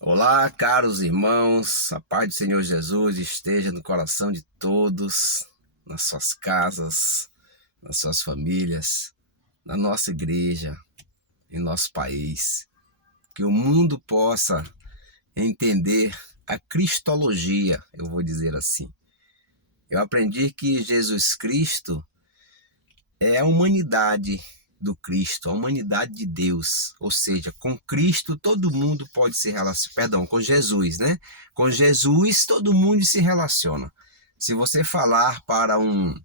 Olá, caros irmãos, a paz do Senhor Jesus esteja no coração de todos, nas suas casas, nas suas famílias, na nossa igreja, em nosso país. Que o mundo possa entender a cristologia, eu vou dizer assim. Eu aprendi que Jesus Cristo é a humanidade do Cristo, a humanidade de Deus. Ou seja, com Cristo todo mundo pode se relacionar. Perdão, com Jesus, né? Com Jesus todo mundo se relaciona. Se você falar para um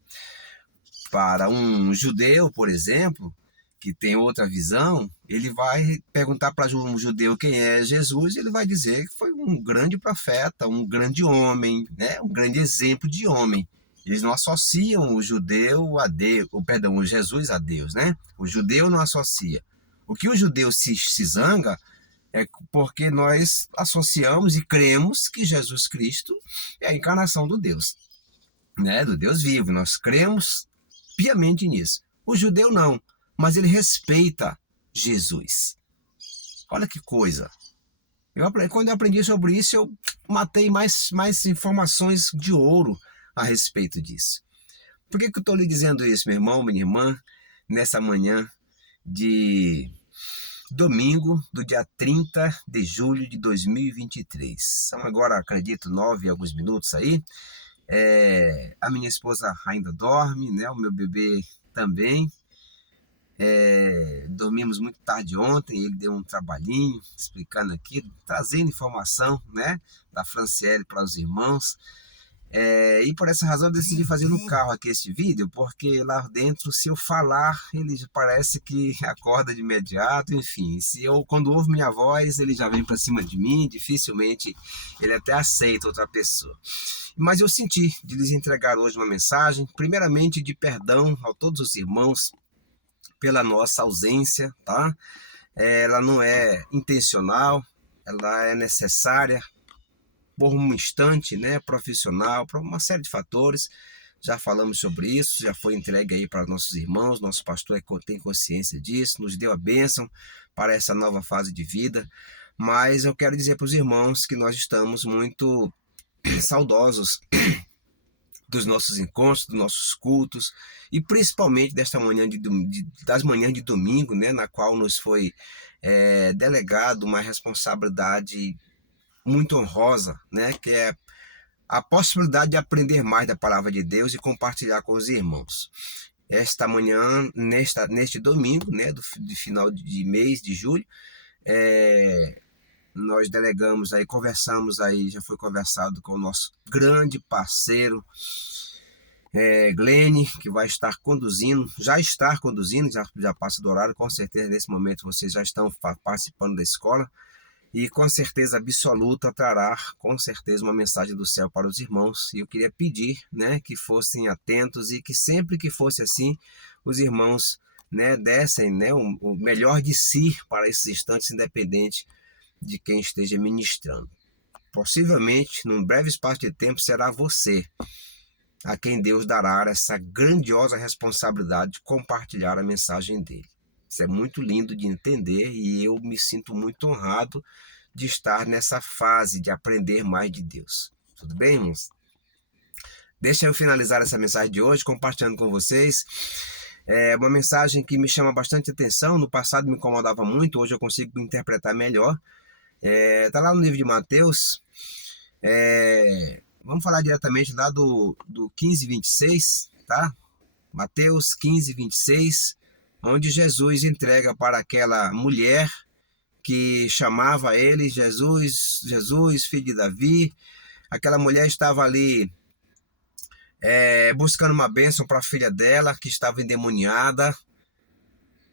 judeu, por exemplo, que tem outra visão, ele vai perguntar para um judeu quem é Jesus, e ele vai dizer que foi um grande profeta, um grande homem, né? Um grande exemplo de homem. Eles não associam o judeu a Deus, perdão, o Jesus a Deus, né? O judeu não associa. O que o judeu se zanga é porque nós associamos e cremos que Jesus Cristo é a encarnação do Deus, né? Do Deus vivo. Nós cremos piamente nisso. O judeu não, mas ele respeita Jesus. Olha que coisa. Quando eu aprendi sobre isso, eu matei mais informações de ouro a respeito disso. Por que eu estou lhe dizendo isso, meu irmão, minha irmã, nessa manhã de domingo, do dia 30 de julho de 2023? São agora, acredito, 9 e alguns minutos aí. A minha esposa ainda dorme, né? O meu bebê também. Dormimos muito tarde ontem, ele deu um trabalhinho explicando aqui, trazendo informação, né, da Franciele para os irmãos. E por essa razão eu decidi fazer no carro aqui este vídeo, porque lá dentro, se eu falar, ele parece que acorda de imediato, enfim. Quando ouve minha voz, ele já vem para cima de mim, dificilmente ele até aceita outra pessoa. Mas eu senti de lhes entregar hoje uma mensagem, primeiramente de perdão a todos os irmãos pela nossa ausência, tá? Ela não é intencional, ela é necessária por um instante, né, profissional, para uma série de fatores. Já falamos sobre isso, já foi entregue aí para nossos irmãos, nosso pastor tem consciência disso, nos deu a bênção para essa nova fase de vida. Mas eu quero dizer para os irmãos que nós estamos muito saudosos dos nossos encontros, dos nossos cultos, e principalmente desta manhã das manhãs de domingo, né, na qual nos foi delegado uma responsabilidade muito honrosa, né, que é a possibilidade de aprender mais da palavra de Deus e compartilhar com os irmãos. Esta manhã, neste domingo, né, de final de mês de julho, nós delegamos aí, conversamos aí, já foi conversado com o nosso grande parceiro, Glene, que vai estar conduzindo, já passa do horário, com certeza nesse momento vocês já estão participando da escola, e com certeza absoluta trará com certeza uma mensagem do céu para os irmãos. E eu queria pedir, né, que fossem atentos e que sempre que fosse assim, os irmãos, né, dessem, né, o melhor de si para esses instantes, independente de quem esteja ministrando. Possivelmente, num breve espaço de tempo, será você a quem Deus dará essa grandiosa responsabilidade de compartilhar a mensagem dele. Isso é muito lindo de entender e eu me sinto muito honrado de estar nessa fase de aprender mais de Deus. Tudo bem, irmãos? Deixa eu finalizar essa mensagem de hoje compartilhando com vocês. É uma mensagem que me chama bastante atenção. No passado me incomodava muito, hoje eu consigo interpretar melhor. Está lá no livro de Mateus. Vamos falar diretamente lá do 15:26, tá? Mateus 15:26, onde Jesus entrega para aquela mulher que chamava ele Jesus, Jesus, filho de Davi. Aquela mulher estava ali buscando uma bênção para a filha dela, que estava endemoniada.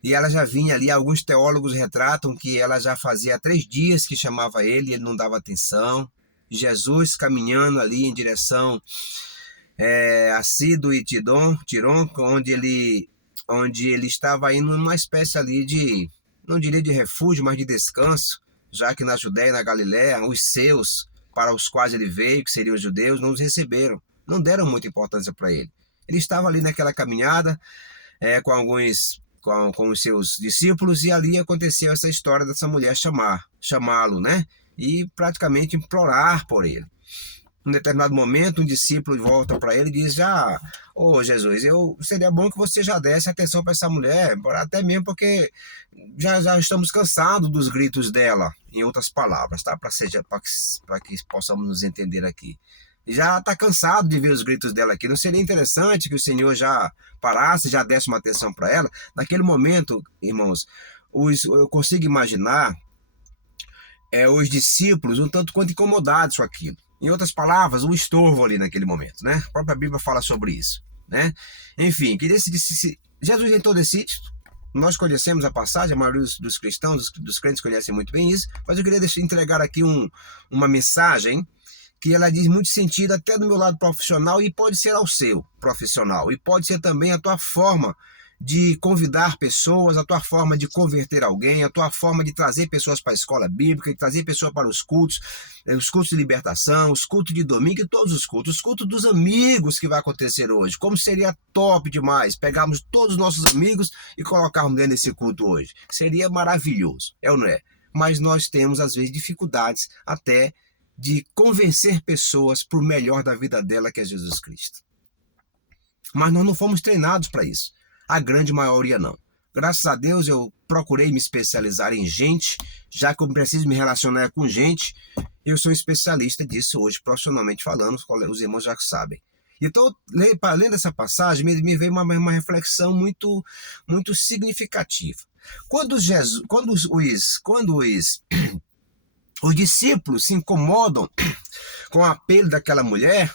E ela já vinha ali, alguns teólogos retratam que ela já fazia 3 dias que chamava ele, e ele não dava atenção. Jesus caminhando ali em direção a Sido e Tiron, onde ele estava indo numa espécie ali de, não diria de refúgio, mas de descanso, já que na Judéia e na Galiléia, os seus, para os quais ele veio, que seriam os judeus, não os receberam, não deram muita importância para ele. Ele estava ali naquela caminhada com os seus discípulos, e ali aconteceu essa história dessa mulher chamá-lo, né? e praticamente implorar por ele. Em um determinado momento, um discípulo volta para ele e diz: ô Jesus, seria bom que você já desse atenção para essa mulher, até mesmo porque já estamos cansados dos gritos dela, em outras palavras, tá? Para que possamos nos entender aqui. Já está cansado de ver os gritos dela aqui. Não seria interessante que o Senhor já parasse, já desse uma atenção para ela? Naquele momento, irmãos, eu consigo imaginar os discípulos um tanto quanto incomodados com aquilo. Em outras palavras, um estorvo ali naquele momento, né? A própria Bíblia fala sobre isso, né? Enfim, que Jesus então decide. Nós conhecemos a passagem, a maioria dos cristãos, dos crentes conhecem muito bem isso, mas eu queria entregar aqui uma mensagem que ela diz muito sentido até do meu lado profissional e pode ser ao seu profissional, e pode ser também a tua forma de convidar pessoas, a tua forma de converter alguém, a tua forma de trazer pessoas para a escola bíblica, de trazer pessoas para os cultos de libertação, os cultos de domingo e todos os cultos dos amigos que vai acontecer hoje. Como seria top demais pegarmos todos os nossos amigos e colocarmos dentro desse culto hoje. Seria maravilhoso, é ou não é? Mas nós temos às vezes dificuldades até de convencer pessoas para o melhor da vida dela, que é Jesus Cristo. Mas nós não fomos treinados para isso. A grande maioria não. Graças a Deus eu procurei me especializar em gente, já que eu preciso me relacionar com gente, eu sou especialista disso hoje, profissionalmente falando, os irmãos já sabem. Então, lendo essa passagem, me veio uma reflexão muito, muito significativa. Quando os discípulos se incomodam com o apelo daquela mulher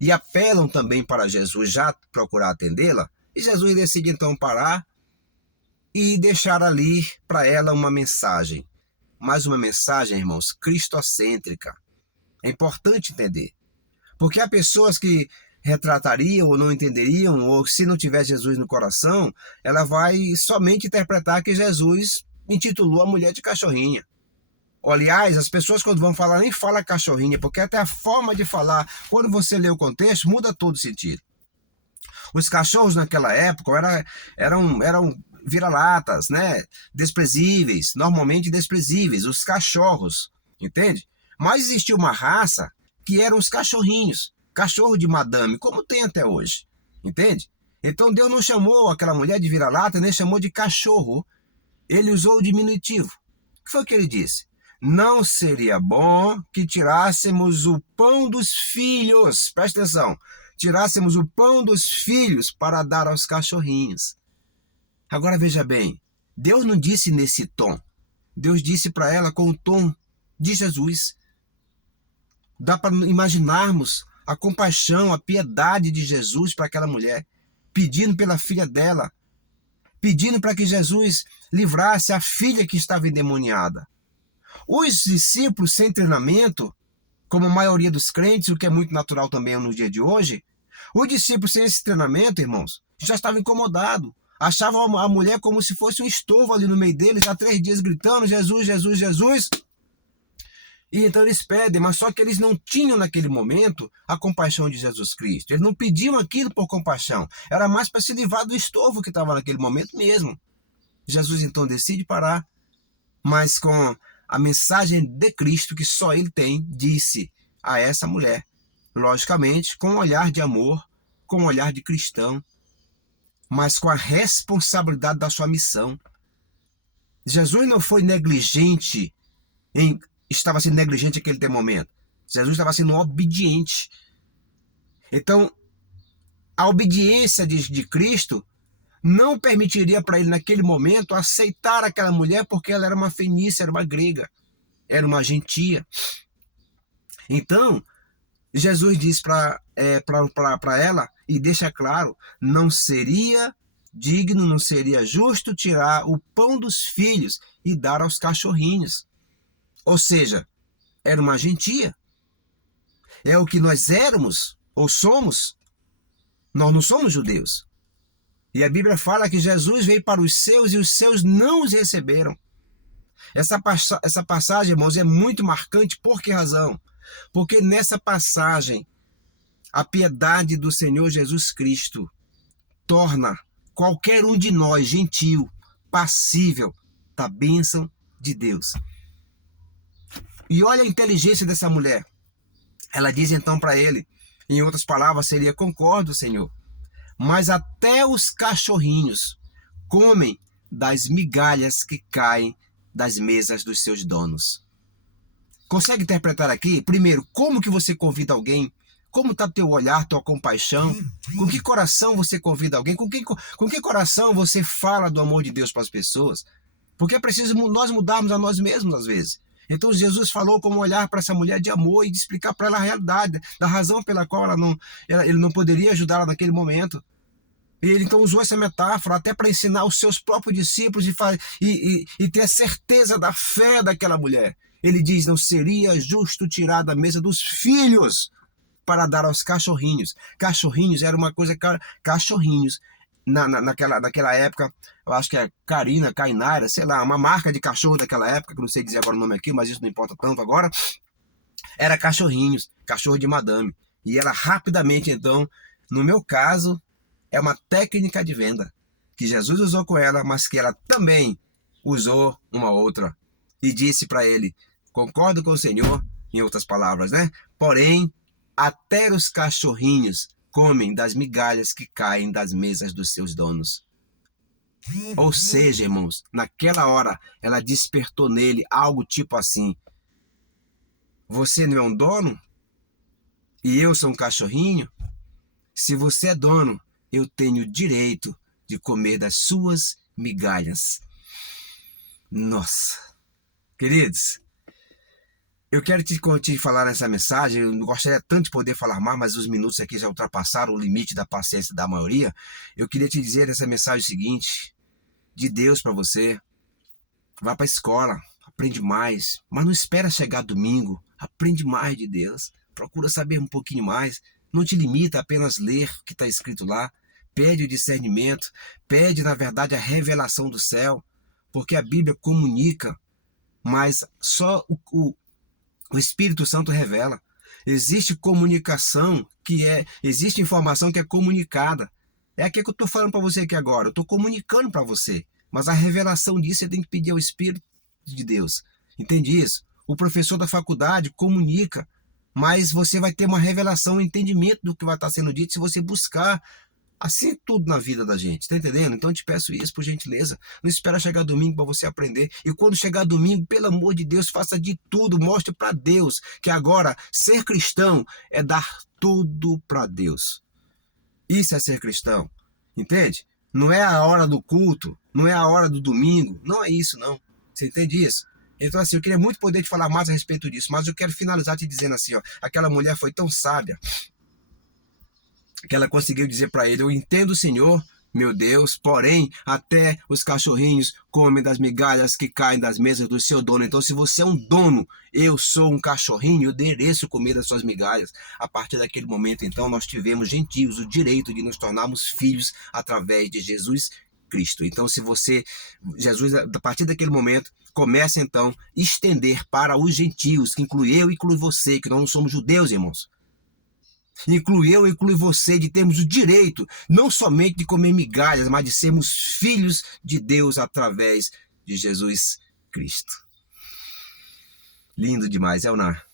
e apelam também para Jesus já procurar atendê-la, e Jesus decide então parar e deixar ali para ela uma mensagem. Mais uma mensagem, irmãos, cristocêntrica. É importante entender. Porque há pessoas que retratariam ou não entenderiam, ou se não tiver Jesus no coração, ela vai somente interpretar que Jesus intitulou a mulher de cachorrinha. Aliás, as pessoas quando vão falar nem falam cachorrinha, porque até a forma de falar, quando você lê o contexto, muda todo o sentido. Os cachorros naquela época eram vira-latas, né? Desprezíveis, normalmente desprezíveis, os cachorros, entende? Mas existia uma raça que eram os cachorrinhos, cachorro de madame, como tem até hoje, entende? Então Deus não chamou aquela mulher de vira-lata, nem chamou de cachorro, ele usou o diminutivo. O que foi que ele disse? Não seria bom que tirássemos o pão dos filhos, presta atenção, tirássemos o pão dos filhos para dar aos cachorrinhos. Agora veja bem, Deus não disse nesse tom, Deus disse para ela com o tom de Jesus. Dá para imaginarmos a compaixão, a piedade de Jesus para aquela mulher, pedindo pela filha dela, pedindo para que Jesus livrasse a filha que estava endemoniada. Os discípulos sem treinamento, como a maioria dos crentes, o que é muito natural também no dia de hoje, os discípulos sem esse treinamento, irmãos, já estavam incomodados. Achavam a mulher como se fosse um estorvo ali no meio deles, há 3 dias gritando, Jesus, Jesus, Jesus. E então eles pedem, mas só que eles não tinham naquele momento a compaixão de Jesus Cristo. Eles não pediam aquilo por compaixão. Era mais para se livrar do estorvo que estava naquele momento mesmo. Jesus então decide parar, mas com a mensagem de Cristo que só ele tem, disse a essa mulher. Logicamente, com um olhar de amor, com um olhar de cristão, mas com a responsabilidade da sua missão. Jesus não foi negligente, estava sendo negligente naquele momento. Jesus estava sendo obediente. Então, a obediência de Cristo não permitiria para ele, naquele momento, aceitar aquela mulher porque ela era uma fenícia, era uma grega, era uma gentia. Então, Jesus diz para ela, e deixa claro, não seria digno, não seria justo tirar o pão dos filhos e dar aos cachorrinhos. Ou seja, era uma gentia. É o que nós éramos, ou somos. Nós não somos judeus. E a Bíblia fala que Jesus veio para os seus e os seus não os receberam. Essa passagem, irmãos, é muito marcante. Por que razão? Porque nessa passagem, a piedade do Senhor Jesus Cristo torna qualquer um de nós gentil, passível da bênção de Deus. E olha a inteligência dessa mulher. Ela diz então para ele, em outras palavras, seria: concordo, Senhor, mas até os cachorrinhos comem das migalhas que caem das mesas dos seus donos. Consegue interpretar aqui? Primeiro, como que você convida alguém? Como está teu olhar, tua compaixão? Com que coração você convida alguém? Com que coração você fala do amor de Deus para as pessoas? Porque é preciso nós mudarmos a nós mesmos às vezes. Então Jesus falou como olhar para essa mulher de amor e de explicar para ela a realidade, da razão pela qual ele não poderia ajudá-la naquele momento. E ele então usou essa metáfora até para ensinar os seus próprios discípulos e ter a certeza da fé daquela mulher. Ele diz: não seria justo tirar da mesa dos filhos para dar aos cachorrinhos. Cachorrinhos era uma coisa... Cachorrinhos, naquela época, eu acho que é Cainara, sei lá, uma marca de cachorro daquela época, que eu não sei dizer agora o nome aqui, mas isso não importa tanto agora. Era cachorrinhos, cachorro de madame. E ela rapidamente, então, no meu caso, é uma técnica de venda que Jesus usou com ela, mas que ela também usou uma outra. E disse para ele: concordo com o Senhor, em outras palavras, né? Porém, até os cachorrinhos comem das migalhas que caem das mesas dos seus donos. Ou seja, irmãos, naquela hora ela despertou nele algo tipo assim: você não é um dono? E eu sou um cachorrinho? Se você é dono, eu tenho o direito de comer das suas migalhas. Nossa, queridos, eu quero te falar nessa mensagem. Eu gostaria tanto de poder falar mais, mas os minutos aqui já ultrapassaram o limite da paciência da maioria. Eu queria te dizer nessa mensagem o seguinte: de Deus para você. Vá para a escola, aprende mais, mas não espera chegar domingo. Aprende mais de Deus, procura saber um pouquinho mais. Não te limita a apenas ler o que está escrito lá. Pede o discernimento, pede na verdade a revelação do céu, porque a Bíblia comunica, mas só o Espírito Santo revela. Existe comunicação existe informação que é comunicada. É aquilo que eu estou falando para você aqui agora. Eu estou comunicando para você, mas a revelação disso você tem que pedir ao Espírito de Deus. Entende isso? O professor da faculdade comunica, mas você vai ter uma revelação, um entendimento do que vai estar sendo dito se você buscar. Assim é tudo na vida da gente, tá entendendo? Então eu te peço isso, por gentileza. Não espera chegar domingo para você aprender. E quando chegar domingo, pelo amor de Deus, faça de tudo. Mostre para Deus que agora ser cristão é dar tudo para Deus. Isso é ser cristão, entende? Não é a hora do culto, não é a hora do domingo. Não é isso, não. Você entende isso? Então assim, eu queria muito poder te falar mais a respeito disso, mas eu quero finalizar te dizendo assim, ó, aquela mulher foi tão sábia que ela conseguiu dizer para ele: eu entendo, Senhor, meu Deus, porém até os cachorrinhos comem das migalhas que caem das mesas do seu dono. Então se você é um dono, eu sou um cachorrinho, eu mereço comer das suas migalhas. A partir daquele momento, então, nós tivemos, gentios, o direito de nos tornarmos filhos através de Jesus Cristo. Então Jesus, a partir daquele momento, começa então a estender para os gentios, que inclui eu e inclui você, que nós não somos judeus, irmãos. Inclui eu, inclui você, de termos o direito não somente de comer migalhas, mas de sermos filhos de Deus através de Jesus Cristo. Lindo demais, Elnar.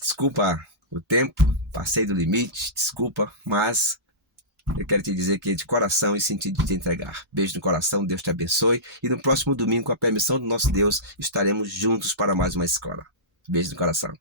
Desculpa o tempo, passei do limite, desculpa, mas eu quero te dizer que de coração e sentido de te entregar. Beijo no coração, Deus te abençoe. E no próximo domingo, com a permissão do nosso Deus, estaremos juntos para mais uma escola. Beijo no coração.